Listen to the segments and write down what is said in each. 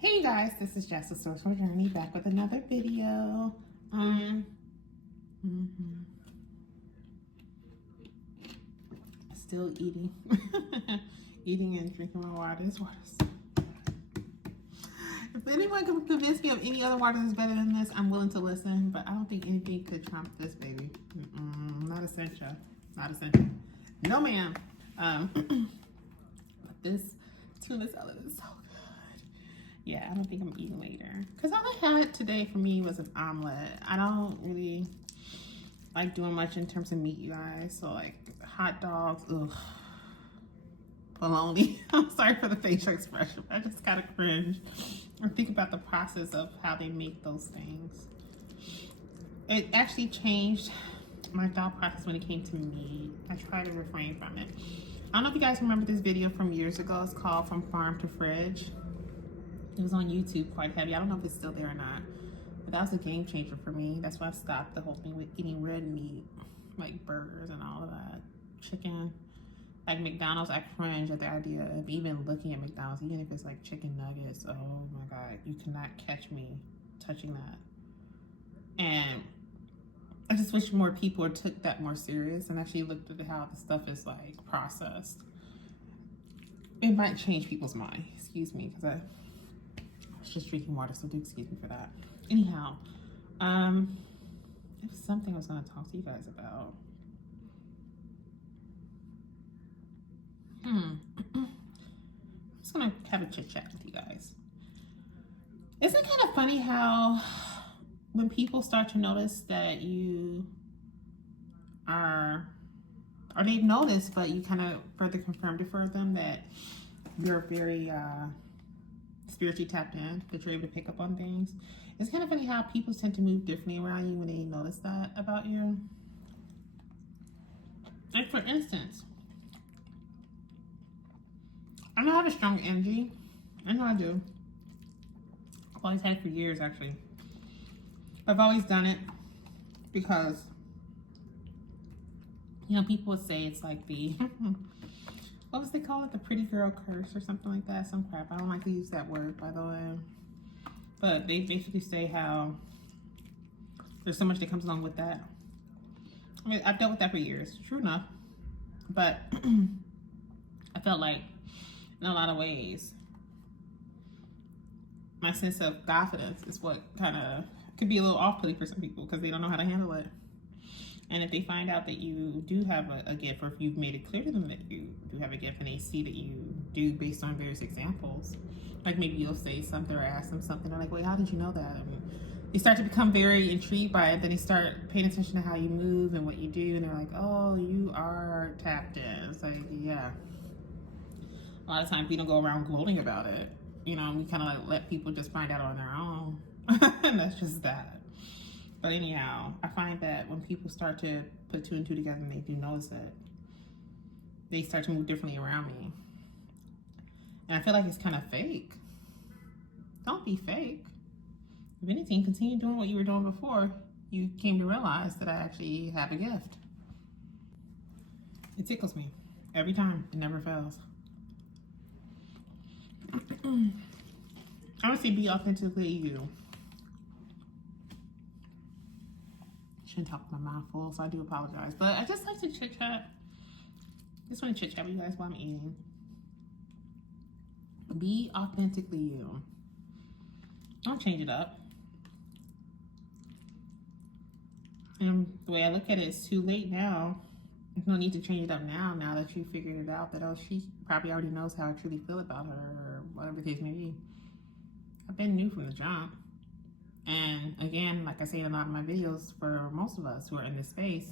Hey guys, this is Jess, the Sourceful Journey, back with another video. Still eating, eating and drinking my water. This water's. If anyone can convince me of any other water that's better than this, I'm willing to listen. But I don't think anything could trump this, baby. Not essential. Not essential. No, ma'am. But this tuna salad is so good. Yeah, I don't think I'm eating later. Because all I had today for me was an omelet. I don't really like doing much in terms of meat, you guys. So like hot dogs, ugh. Bologna. I'm sorry for the facial expression. I just kind of cringe. And think about the process of how they make those things. It actually changed my thought process when it came to meat. I try to refrain from it. I don't know if you guys remember this video from years ago. It's called From Farm to Fridge. It was on YouTube quite heavy. I don't know if it's still there or not. But that was a game changer for me. That's why I stopped the whole thing with eating red meat. Like burgers and all of that. Chicken. Like McDonald's, I cringe at the idea of even looking at McDonald's. Even if it's like chicken nuggets. Oh my God. You cannot catch me touching that. And I just wish more people took that more serious and actually looked at how the stuff is like processed. It might change people's mind. Excuse me, because I was just drinking water, so do excuse me for that. Anyhow, it was something I was going to talk to you guys about. I'm just going to have a chit chat with you guys. Isn't it kind of funny how when people start to notice that you are, or they've noticed, but you kind of further confirmed it for them that you're very spiritually tapped in, that you're able to pick up on things. It's kind of funny how people tend to move differently around you when they notice that about you. Like for instance, I know I have a strong energy. I know I do. I've always had it for years, actually. I've always done it because, you know, people would say it's like the, what was they call it? The pretty girl curse or something like that. Some crap. I don't like to use that word, by the way. But they basically say how there's so much that comes along with that. I mean, I've dealt with that for years. True enough. But I felt like, in a lot of ways, my sense of confidence is what kind of could be a little off-putting for some people because they don't know how to handle it. And if they find out that you do have a gift, or if you've made it clear to them that you do have a gift and they see that you do based on various examples, like maybe you'll say something or ask them something, they're like, wait, how did you know that? I mean, they start to become very intrigued by it, then they start paying attention to how you move and what you do, and they're like, oh, you are tapped in. It's like, yeah. A lot of times we don't go around gloating about it. You know, we kind of like let people just find out on their own. And that's just that. But anyhow, I find that when people start to put two and two together and they do notice it, they start to move differently around me. And I feel like it's kind of fake. Don't be fake. If anything, continue doing what you were doing before you came to realize that I actually have a gift. It tickles me every time. It never fails. I would say be authentically you. Shouldn't talk with my mouth full, so I do apologize. But I just like to chit chat. Just want to chit chat with you guys while I'm eating. Be authentically you. Don't change it up. And the way I look at it, it's too late now. There's no need to change it up now that you figured it out that, oh, she probably already knows how I truly feel about her, or whatever the case may be. I've been new from the jump. And again, like I say in a lot of my videos, for most of us who are in this space,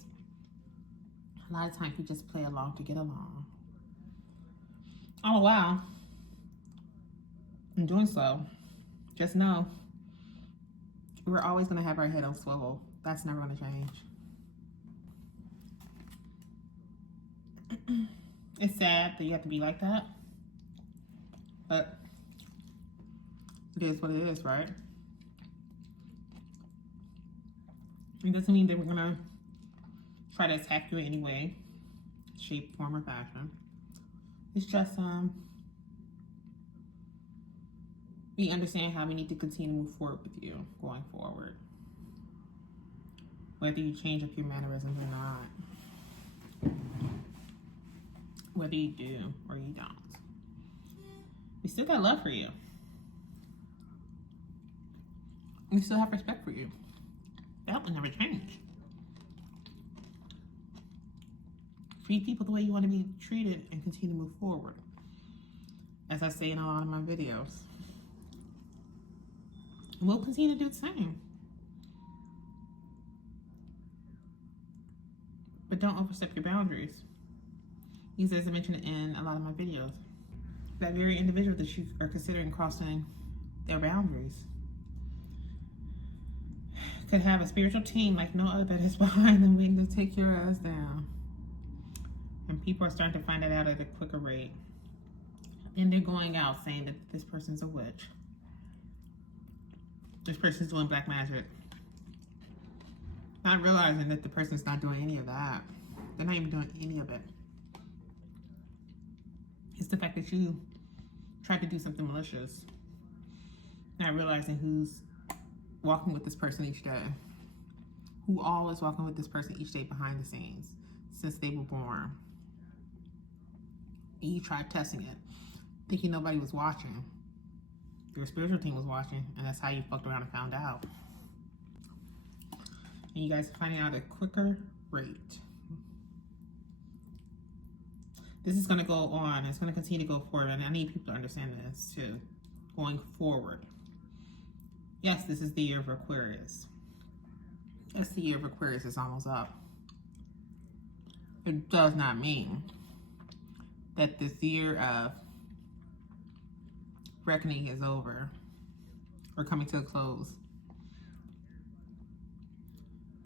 a lot of times we just play along to get along. Oh, wow. In doing so, just know we're always going to have our head on swivel. That's never going to change. It's sad that you have to be like that, but it is what it is, right? It doesn't mean that we're gonna try to attack you in any way, shape, form, or fashion. It's just we understand how we need to continue to move forward with you going forward. Whether you change up your mannerisms or not. Whether you do or you don't. We still got love for you. We still have respect for you. That will never change. Treat people the way you want to be treated and continue to move forward. As I say in a lot of my videos. And we'll continue to do the same. But don't overstep your boundaries. Because as I mentioned in a lot of my videos, that very individual that you are considering crossing their boundaries could have a spiritual team like no other that is behind them waiting to take your ass down. And people are starting to find it out at a quicker rate. And they're going out saying that this person's a witch. This person's doing black magic. Not realizing that the person's not doing any of that. They're not even doing any of it. It's the fact that you tried to do something malicious. Not realizing who's walking with this person each day. Who all is walking with this person each day behind the scenes since they were born. And you tried testing it, thinking nobody was watching. Your spiritual team was watching, and that's how you fucked around and found out. And you guys are finding out at a quicker rate. This is going to go on. It's going to continue to go forward, and I need people to understand this too. Going forward. Yes, this is the year of Aquarius. Yes, the year of Aquarius is almost up. It does not mean that this year of reckoning is over or coming to a close.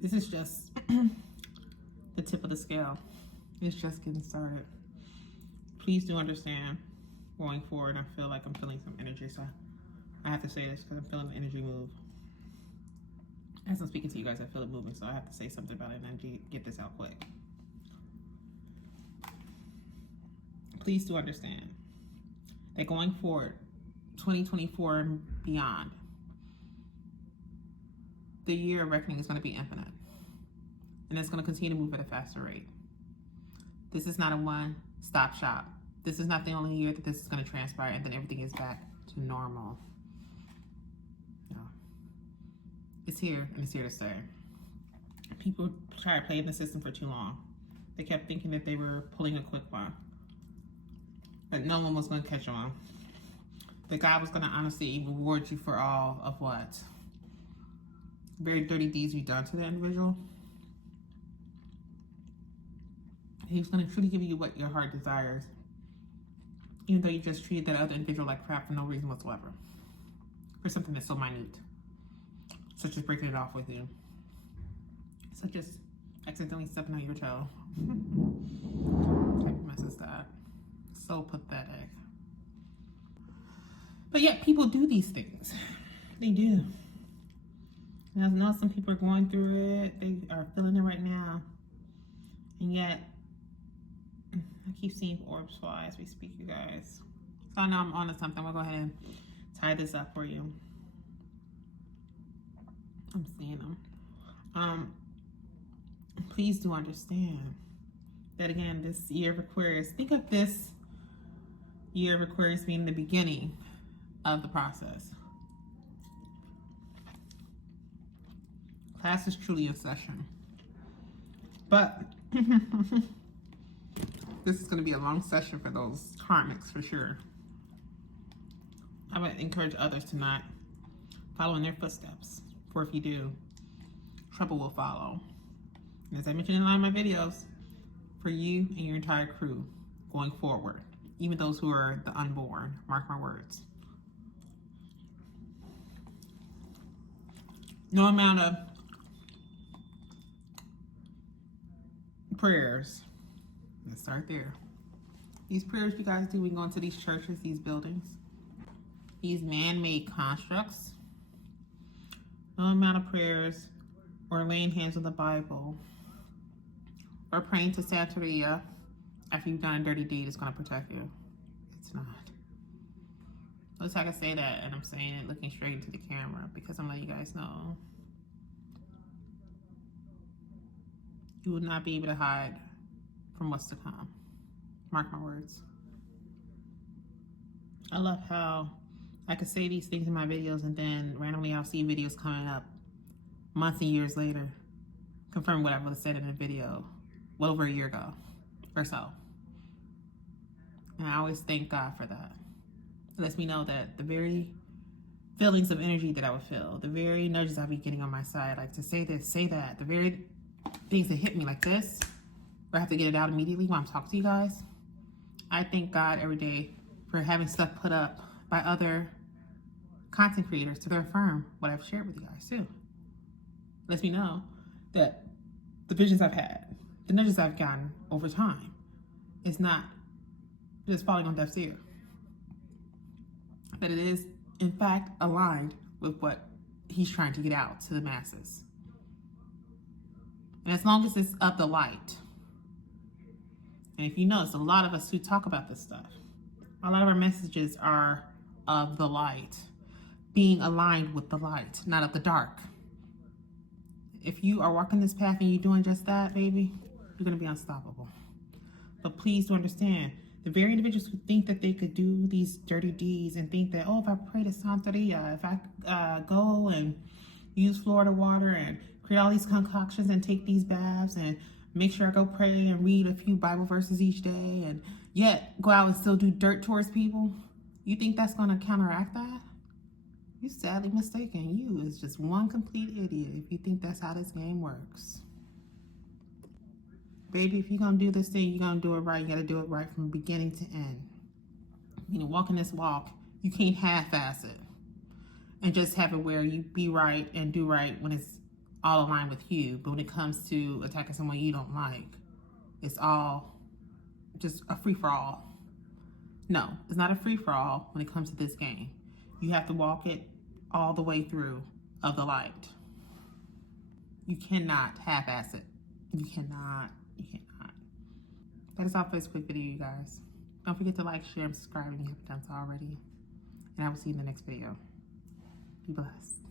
This is just the tip of the scale. It's just getting started. Please do understand going forward. I feel like I'm feeling some energy, so I have to say this because I'm feeling the energy move. As I'm speaking to you guys, I feel it moving, so I have to say something about it and get this out quick. Please do understand that going forward, 2024 and beyond, the year of reckoning is going to be infinite. And it's going to continue to move at a faster rate. This is not a one-stop shop. This is not the only year that this is going to transpire and then everything is back to normal. No. It's here and it's here to stay. People tried playing the system for too long. They kept thinking that they were pulling a quick one. But no one was going to catch on. That God was going to honestly reward you for all of what? Very dirty deeds you've done to the individual. He was going to truly give you what your heart desires. Even though you just treated that other individual like crap for no reason whatsoever. For something that's so minute. Such as breaking it off with you. Such as accidentally stepping on your toe. What type of mess is that? So pathetic. But yet people do these things. They do. And I know some people are going through it. They are feeling it right now. And yet, I keep seeing orbs fly as we speak, you guys. So I know I'm on to something. We'll go ahead and tie this up for you. I'm seeing them. Please do understand that, again, this year of Aquarius, think of this year of Aquarius being the beginning of the process. Class is truly in session. But this is going to be a long session for those karmics for sure. I would encourage others to not follow in their footsteps. For if you do, trouble will follow. And as I mentioned in a lot of my videos, for you and your entire crew going forward, even those who are the unborn, mark my words. No amount of prayers. Let's start there. These prayers you guys do, we go into these churches, these buildings, these man-made constructs. No amount of prayers or laying hands on the Bible or praying to Santeria after you've done a dirty deed is going to protect you. It's not. Looks like I say that, and I'm saying it looking straight into the camera because I'm letting you guys know you will not be able to hide from what's to come. Mark my words. I love how I could say these things in my videos, and then randomly I'll see videos coming up months and years later confirm what I would have said in a video well over a year ago or so. And I always thank God for that. It lets me know that the very feelings of energy that I would feel, the very nudges I'd be getting on my side, like to say this, say that, the very things that hit me like this, where I have to get it out immediately when I'm talking to you guys. I thank God every day for having stuff put up by other content creators to affirm what I've shared with you guys too. It lets me know that the visions I've had, the nudges I've gotten over time, is not just falling on deaf ears. That it is, in fact, aligned with what he's trying to get out to the masses. And as long as it's of the light. And if you notice, a lot of us who talk about this stuff, a lot of our messages are of the light, being aligned with the light, not of the dark. If you are walking this path and you're doing just that, baby, you're going to be unstoppable. But please do understand, the very individuals who think that they could do these dirty deeds and think that, oh, if I pray to Santeria, if I go and use Florida water and create all these concoctions and take these baths and make sure I go pray and read a few Bible verses each day and yet go out and still do dirt towards people, you think that's going to counteract that? You're sadly mistaken. You is just one complete idiot if you think that's how this game works. Baby, if you're going to do this thing, you're going to do it right. You got to do it right from beginning to end. You know, walking this walk, you can't half-ass it and just have it where you be right and do right when it's all aligned with you. But when it comes to attacking someone you don't like, it's all just a free-for-all. No, it's not a free-for-all when it comes to this game. You have to walk it all the way through of the light. You cannot half-ass it. You cannot. You cannot. That is all for this quick video, you guys. Don't forget to like, share, and subscribe if you haven't done so already. And I will see you in the next video. Be blessed.